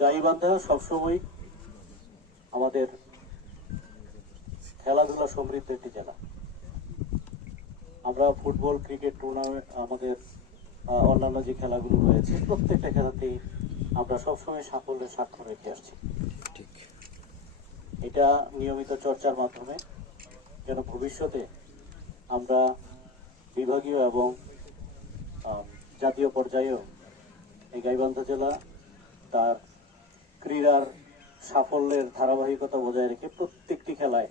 গাইবান্ধা সবসময় আমাদের খেলাধুলা সমৃদ্ধ একটি জেলা। আমরা ফুটবল, ক্রিকেট টুর্নামেন্ট, আমাদের অন্যান্য যে খেলাগুলো রয়েছে প্রত্যেকটা খেলাতেই আমরা সবসময় সাফল্যের স্বাক্ষর রেখে আসছি। ঠিক, এটা নিয়মিত চর্চার মাধ্যমে যেন ভবিষ্যতে আমরা বিভাগীয় এবং জাতীয় পর্যায়েও এই গাইবান্ধা জেলা তার ক্রীড়ার সাফল্যের ধারাবাহিকতা বজায় রেখে প্রত্যেকটি খেলায়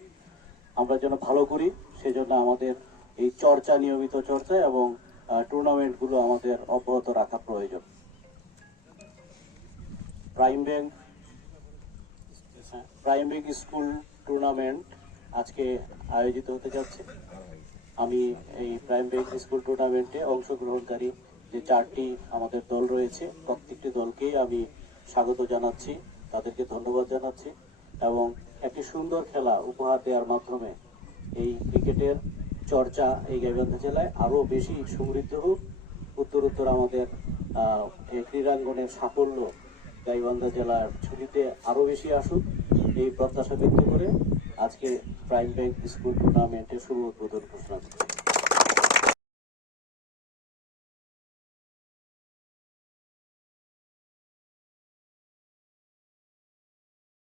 আমরা যেন ভালো করি, সেজন্য আমাদের এই চর্চা, নিয়মিত চর্চা এবং টুর্নামেন্টগুলো আমাদের অব্যাহত রাখা প্রয়োজন। প্রাইম ব্যাংক স্কুল টুর্নামেন্ট আজকে আয়োজিত হতে যাচ্ছে। আমি এই প্রাইম ব্যাংক স্কুল টুর্নামেন্টে অংশগ্রহণকারী যে 4টি আমাদের দল রয়েছে, প্রত্যেকটি দলকেই আমি স্বাগত জানাচ্ছি, তাদেরকে ধন্যবাদ জানাচ্ছি এবং একটি সুন্দর খেলা উপহার দেওয়ার মাধ্যমে এই ক্রিকেটের চর্চা এই গাইবান্ধা জেলায় আরও বেশি সমৃদ্ধ হোক, উত্তরোত্তর আমাদের এই ক্রীড়াঙ্গনের সাফল্য গাইবান্ধা জেলার ছবিতে আরও বেশি আসুক, এই প্রত্যাশা ব্যক্ত করে আজকে প্রাইম ব্যাংক স্কুল টুর্নামেন্টের শুভ উদ্বোধন ঘোষণা করছি।